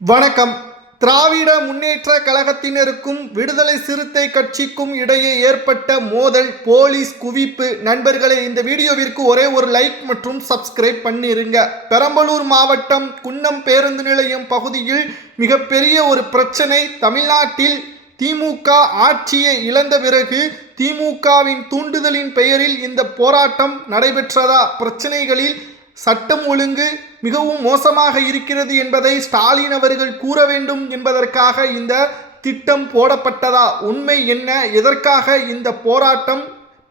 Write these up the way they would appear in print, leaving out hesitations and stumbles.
வணக்கம். திராவிட முன்னேற்ற கழகத்தினருக்கும் விடுதலை சிறுத்தை கட்சிக்கும் இடையே ஏற்பட்ட மோதல், போலீஸ் குவிப்பு. நண்பர்களே, இந்த வீடியோவிற்கு ஒரே ஒரு லைக் மற்றும் சப்ஸ்கிரைப் பண்ணிருங்க. பெரம்பலூர் மாவட்டம் குன்னம் பேருந்து நிலையம் பகுதியில் மிகப்பெரிய ஒரு பிரச்சனை. தமிழ்நாட்டில் திமுக ஆட்சியை இழந்த பிறகு திமுகவின் தூண்டுதலின் பெயரில் இந்த போராட்டம் நடைபெற்றதா? பிரச்சனைகளில் சட்டம் ஒழுங்கு மிகவும் மோசமாக இருக்கிறது என்பதை ஸ்டாலின் அவர்கள் கூற வேண்டும் என்பதற்காக இந்த திட்டம் போடப்பட்டதா? உண்மை என்ன? எதற்காக இந்த போராட்டம்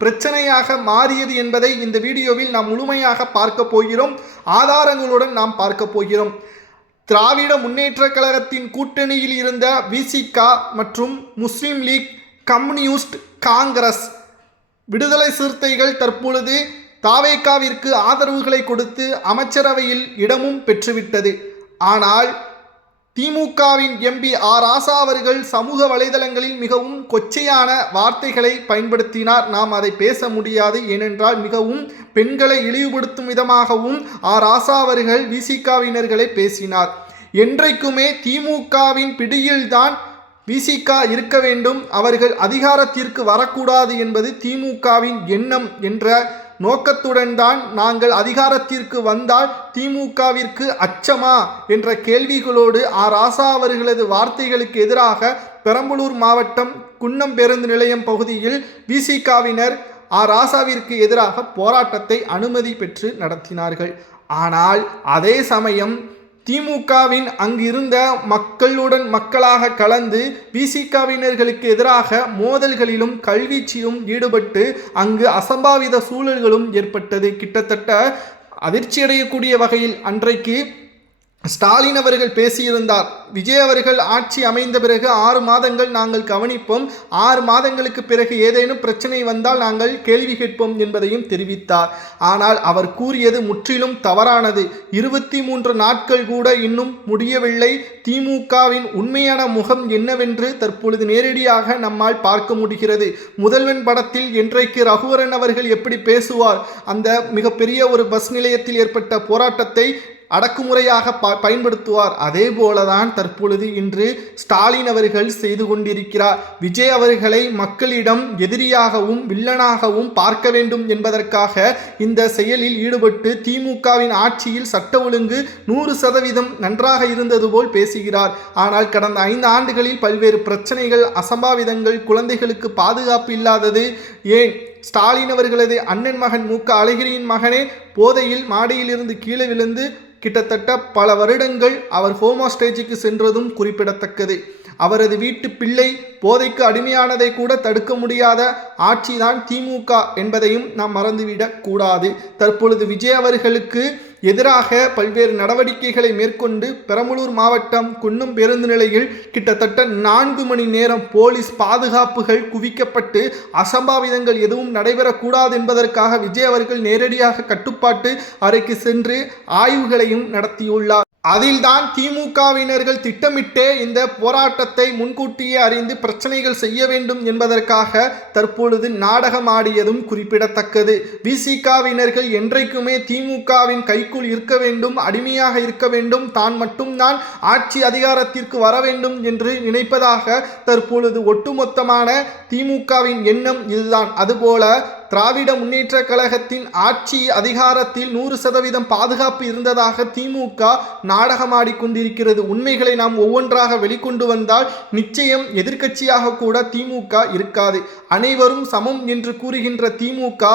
பிரச்சனையாக மாறியது என்பதை இந்த வீடியோவில் நாம் முழுமையாக பார்க்க போகிறோம். ஆதாரங்களுடன் நாம் பார்க்க போகிறோம். திராவிட முன்னேற்ற கழகத்தின் கூட்டணியில் இருந்த விசிக மற்றும் முஸ்லீம் லீக், கம்யூனிஸ்ட், காங்கிரஸ், விடுதலை சிறுத்தைகள் தற்பொழுது தாவேகாவிற்கு ஆதரவுகளை கொடுத்து அமைச்சரவையில் இடமும் பெற்றுவிட்டது. ஆனால் திமுகவின் எம்பி ஆர் ராசா அவர்கள் சமூக வலைதளங்களில் மிகவும் கொச்சையான வார்த்தைகளை பயன்படுத்தினார். நாம் அதை பேச முடியாது. ஏனென்றால் மிகவும் பெண்களை இழிவுபடுத்தும் விதமாகவும் ஆர் ராசா அவர்கள் விசிகாவினர்களை பேசினார். என்றைக்குமே திமுகவின் பிடியில்தான் விசிக இருக்க வேண்டும், அவர்கள் அதிகாரத்திற்கு வரக்கூடாது என்பது திமுகவின் எண்ணம் என்ற நோக்கத்துடன் தான் நாங்கள் அதிகாரத்திற்கு வந்தால் திமுகவிற்கு அச்சமா என்ற கேள்விகளோடு ஆர் ராசா அவர்களது வார்த்தைகளுக்கு எதிராக பெரம்பலூர் மாவட்டம் குன்னம் பேருந்து நிலையம் பகுதியில் விசிகாவினர் ஆர் ராசாவிற்கு எதிராக போராட்டத்தை அனுமதி பெற்று நடத்தினார்கள். ஆனால் அதே சமயம் திமுகவின் அங்கிருந்த மக்களுடன் மக்களாக கலந்து விசிகாவினர்களுக்கு எதிராக மோதல்களிலும் கல்வீச்சிலும் ஈடுபட்டு அங்கு அசம்பாவித சூழல்களும் ஏற்பட்டது. கிட்டத்தட்ட அதிர்ச்சியடையக்கூடிய வகையில் அன்றைக்கு ஸ்டாலின் அவர்கள் பேசியிருந்தார். விஜய் அவர்கள் ஆட்சி அமைந்த பிறகு 6 மாதங்கள் நாங்கள் கவனிப்போம், 6 மாதங்களுக்கு பிறகு ஏதேனும் பிரச்சனை வந்தால் நாங்கள் கேள்வி கேட்போம் என்பதையும் தெரிவித்தார். ஆனால் அவர் கூறியது முற்றிலும் தவறானது. 23 நாட்கள் கூட இன்னும் முடியவில்லை. திமுகவின் உண்மையான முகம் என்னவென்று தற்பொழுது நேரடியாக நம்மால் பார்க்க முடிகிறது. முதல்வன் படத்தில் என்றைக்கு ரகுவரன் அவர்கள் எப்படி பேசுவார், அந்த மிகப்பெரிய ஒரு பஸ் நிலையத்தில் ஏற்பட்ட போராட்டத்தை அடக்குமுறையாக பயன்படுத்துவார். அதே போலதான் தற்பொழுது இன்று ஸ்டாலின் அவர்கள் செய்து கொண்டிருக்கிறார். விஜய் அவர்களை மக்களிடம் எதிரியாகவும் வில்லனாகவும் பார்க்க வேண்டும் என்பதற்காக இந்த செயலில் ஈடுபட்டு திமுகவின் ஆட்சியில் சட்ட ஒழுங்கு 100% நன்றாக இருந்தது போல் பேசுகிறார். ஆனால் கடந்த 5 ஆண்டுகளில் பல்வேறு பிரச்சனைகள், அசம்பாவிதங்கள், குழந்தைகளுக்கு பாதுகாப்பு இல்லாதது, ஏன் ஸ்டாலின் அவர்களது அண்ணன் மகன் மு.க. அழகிரியின் மகனே போதையில் மாடியிலிருந்து கீழே விழுந்து கிட்டத்தட்ட பல வருடங்கள் அவர் ஹோமோஸ்டேஜுக்கு சென்றதும் குறிப்பிடத்தக்கது. அவரது வீட்டு பிள்ளை போதைக்கு அடிமையானதை கூட தடுக்க முடியாத ஆட்சிதான் திமுக என்பதையும் நாம் மறந்துவிடக் கூடாது. தற்பொழுது விஜய் அவர்களுக்கு எதிராக பல்வேறு நடவடிக்கைகளை மேற்கொண்டு பெரம்பலூர் மாவட்டம் குன்னம் பேருந்து நிலையில் கிட்டத்தட்ட 4 மணி நேரம் போலீஸ் பாதுகாப்புகள் குவிக்கப்பட்டு அசம்பாவிதங்கள் எதுவும் நடைபெறக்கூடாது என்பதற்காக விஜய் அவர்கள் நேரடியாக கட்டுப்பாட்டு அறைக்கு சென்று ஆய்வுகளையும் நடத்தியுள்ளார். அதில்தான் திமுகவினர்கள் திட்டமிட்டே இந்த போராட்டத்தை முன்கூட்டியே அறிந்து பிரச்சனைகள் செய்ய வேண்டும் என்பதற்காக தற்பொழுது நாடகமாடியதும் குறிப்பிடத்தக்கது. விசிகாவினர்கள் என்றைக்குமே திமுகவின் கைக்குள் இருக்க வேண்டும், அடிமையாக இருக்க வேண்டும், தான் மட்டும்தான் ஆட்சி அதிகாரத்திற்கு வர வேண்டும் என்று நினைப்பதாக தற்பொழுது ஒட்டுமொத்தமான திமுகவின் எண்ணம் இதுதான். அதுபோல திராவிட முன்னேற்ற கழகத்தின் ஆட்சி அதிகாரத்தில் 100% பாதுகாப்பு இருந்ததாக திமுக நாடகமாடிக்கொண்டிருக்கிறது. உண்மைகளை நாம் ஒவ்வொன்றாக வெளிக்கொண்டு வந்தால் நிச்சயம் எதிர்க்கட்சியாக கூட திமுக இருக்காது. அனைவரும் சமம் என்று கூறுகின்ற திமுக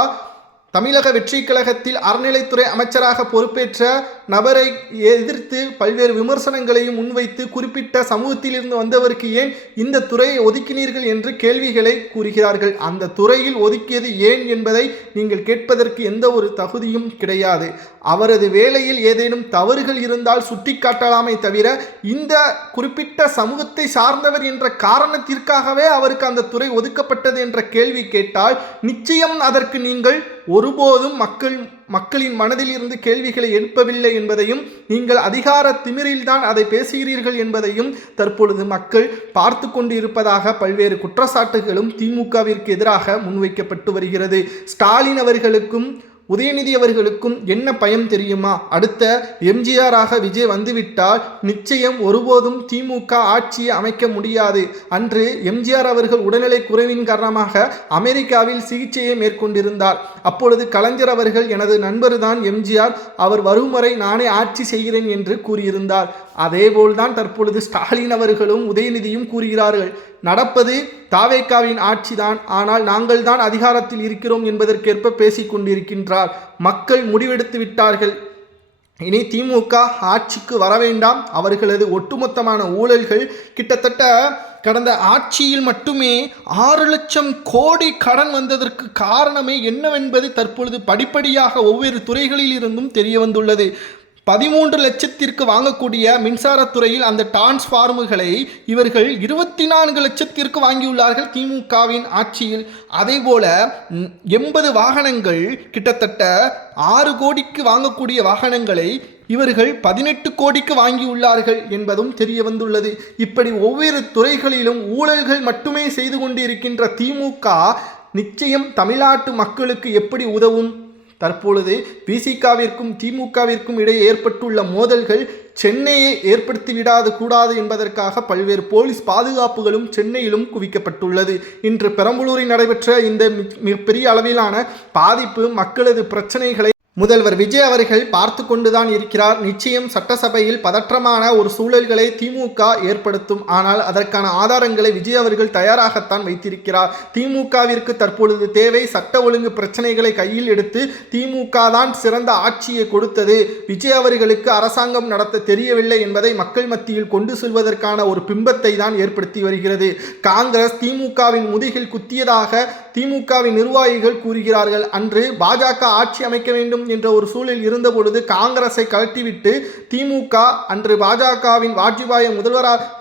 தமிழக வெற்றி கழகத்தில் அறநிலைத்துறை அமைச்சராக பொறுப்பேற்ற நபரை எதிர்த்து பல்வேறு விமர்சனங்களையும் முன்வைத்து குறிப்பிட்ட சமூகத்தில் இருந்து வந்தவருக்கு ஏன் இந்த துறையை ஒதுக்கினீர்கள் என்று கேள்விகளை கூறுகிறார்கள். அந்த துறையில் ஒதுக்கியது ஏன் என்பதை நீங்கள் கேட்பதற்கு எந்த ஒரு தகுதியும் கிடையாது. அவரது வேலையில் ஏதேனும் தவறுகள் இருந்தால் சுட்டிக்காட்டலாமே தவிர இந்த குறிப்பிட்ட சமூகத்தை சார்ந்தவர் என்ற காரணத்திற்காகவே அவருக்கு அந்த துறை ஒதுக்கப்பட்டது என்ற கேள்வி கேட்டால் நிச்சயம் அதற்கு நீங்கள் ஒருபோதும் மக்களின் மனதில் இருந்து கேள்விகளை எழுப்பவில்லை என்பதையும், நீங்கள் அதிகார திமிரில்தான் அதை பேசுகிறீர்கள் என்பதையும் தற்பொழுது மக்கள் பார்த்து கொண்டு இருப்பதாக பல்வேறு குற்றச்சாட்டுகளும் திமுகவிற்கு எதிராக முன்வைக்கப்பட்டு வருகிறது. ஸ்டாலின் அவர்களுக்கும் உதயநிதி அவர்களுக்கும் என்ன பயம் தெரியுமா? அடுத்த எம்ஜிஆராக விஜய் வந்துவிட்டால் நிச்சயம் ஒருபோதும் திமுக ஆட்சியை அமைக்க முடியாது. அன்று எம்ஜிஆர் அவர்கள் உடல்நிலை குறைவின் காரணமாக அமெரிக்காவில் சிகிச்சையை மேற்கொண்டிருந்தார். அப்பொழுது கலைஞர் அவர்கள் எனது நண்பர் தான் எம்ஜிஆர், அவர் வரும் வரை நானே ஆட்சி செய்கிறேன் என்று கூறியிருந்தார். அதேபோல்தான் தற்பொழுது ஸ்டாலின் அவர்களும் உதயநிதியும் கூறுகிறார்கள். நடப்பது தாவேக்காவின் ஆட்சிதான், ஆனால் நாங்கள் தான் அதிகாரத்தில் இருக்கிறோம் என்பதற்கேற்ப பேசிக் கொண்டிருக்கின்றார். மக்கள் முடிவெடுத்து விட்டார்கள். இனி திமுக ஆட்சிக்கு வர வேண்டாம். அவர்களது ஒட்டுமொத்தமான ஊழல்கள் கிட்டத்தட்ட கடந்த ஆட்சியில் மட்டுமே 6 லட்சம் கோடி கடன் வந்ததற்கு காரணமே என்னவென்பது தற்பொழுது படிப்படியாக ஒவ்வொரு துறைகளில் இருந்தும் தெரிய வந்துள்ளது. 13 லட்சத்திற்கு வாங்கக்கூடிய மின்சாரத்துறையில் அந்த டிரான்ஸ்ஃபார்மர்களை இவர்கள் 24 லட்சத்திற்கு வாங்கியுள்ளார்கள் திமுகவின் ஆட்சியில். அதேபோல 80 வாகனங்கள் கிட்டத்தட்ட 6 கோடிக்கு வாங்கக்கூடிய வாகனங்களை இவர்கள் 18 கோடிக்கு வாங்கியுள்ளார்கள் என்பதும் தெரிய வந்துள்ளது. இப்படி ஒவ்வொரு துறைகளிலும் ஊழல்கள் மட்டுமே செய்து கொண்டிருக்கின்ற திமுக நிச்சயம் தமிழ்நாட்டு மக்களுக்கு எப்படி உதவும்? தற்பொழுது விசிகாவிற்கும் திமுகவிற்கும் இடையே ஏற்பட்டுள்ள மோதல்கள் சென்னையை ஏற்படுத்திவிடாது கூடாது என்பதற்காக பல்வேறு போலீஸ் பாதுகாப்புகளும் சென்னையிலும் குவிக்கப்பட்டுள்ளது. இன்று பெரம்பலூரில் நடைபெற்ற இந்த மிகப்பெரிய அளவிலான பாதிப்பு மக்களது பிரச்சனைகளை முதல்வர் விஜய் அவர்கள் பார்த்து கொண்டுதான் இருக்கிறார். நிச்சயம் சட்டசபையில் பதற்றமான ஒரு சூழல்களை திமுக ஏற்படுத்தும். ஆனால் அதற்கான ஆதாரங்களை விஜய் அவர்கள் தயாராகத்தான் வைத்திருக்கிறார். திமுகவிற்கு தற்பொழுது தேவை சட்ட ஒழுங்கு பிரச்சனைகளை கையில் எடுத்து திமுக தான் சிறந்த ஆட்சியை கொடுத்தது, விஜய் அவர்களுக்கு அரசாங்கம் நடத்த தெரியவில்லை என்பதை மக்கள் மத்தியில் கொண்டு செல்வதற்கான ஒரு பிம்பத்தை தான் ஏற்படுத்தி வருகிறது. காங்கிரஸ் திமுகவின் முதுகில் குத்தியதாக திமுகவின் நிர்வாகிகள் கூறுகிறார்கள். அன்று பாஜக ஆட்சி அமைக்க வேண்டும் என்ற ஒரு சூழல் இருந்த பொழுது காங்கிரஸை கழட்டிவிட்டு திமுக அன்று பாஜகவின் வாஜ்பாயை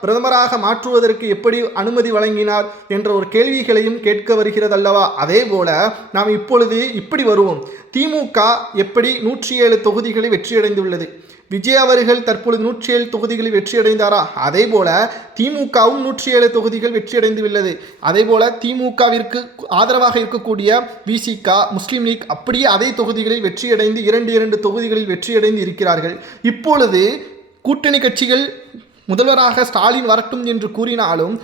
பிரதமராக மாற்றுவதற்கு எப்படி அனுமதி வழங்கினார் என்ற ஒரு கேள்விகளையும் கேட்க வருகிறது அல்லவா? அதே போல நாம் இப்பொழுது இப்படி வருவோம். திமுக எப்படி 107 தொகுதிகளை வெற்றியடைந்துள்ளது. விஜய் அவர்கள் தற்பொழுது 107 தொகுதிகளில் வெற்றியடைந்தாரா? அதே போல திமுகவும் 107 தொகுதிகள் வெற்றியடைந்துள்ளது. அதே போல திமுகவிற்கு ஆதரவாக இருக்கக்கூடிய விசிக, முஸ்லீம் லீக் அப்படியே அதே தொகுதிகளில் வெற்றியடைந்து 2 தொகுதிகளில் வெற்றியடைந்து இருக்கிறார்கள். இப்பொழுது கூட்டணி கட்சிகள் முதல்வராக ஸ்டாலின் வரட்டும் என்று கூறினாலும்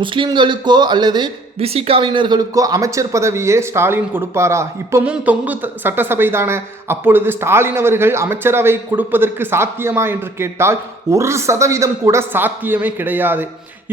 முஸ்லிம்களுக்கோ அல்லது விசிகாவினர்களுக்கோ அமைச்சர் பதவியே ஸ்டாலின் கொடுப்பாரா? இப்பவும் தொங்கு சட்டசபை தானே. அப்பொழுது ஸ்டாலின் அவர்கள் அமைச்சரவை கொடுப்பதற்கு சாத்தியமா என்று கேட்டால் 1% கூட சாத்தியமே கிடையாது.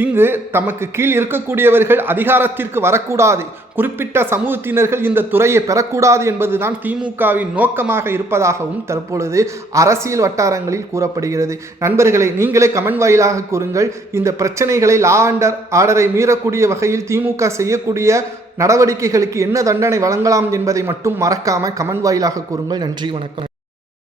இங்கு தமக்கு கீழ் இருக்கக்கூடியவர்கள் அதிகாரத்திற்கு வரக்கூடாது, குறிப்பிட்ட சமூகத்தினர்கள் இந்த துறையை பெறக்கூடாது என்பதுதான் திமுகவின் நோக்கமாக இருப்பதாகவும் தற்பொழுது அரசியல் வட்டாரங்களில் கூறப்படுகிறது. நண்பர்களை நீங்களே கமெண்ட் வாயிலாக கூறுங்கள். இந்த பிரச்சனைகளை லா அண்ட் ஆர்டரை மீறக்கூடிய வகையில் திமுக செய்யக்கூடிய நடவடிக்கைகளுக்கு என்ன தண்டனை வழங்கலாம் என்பதை மட்டும் மறக்காம கமெண்ட் வாயிலாக கூறுங்கள். நன்றி, வணக்கம்.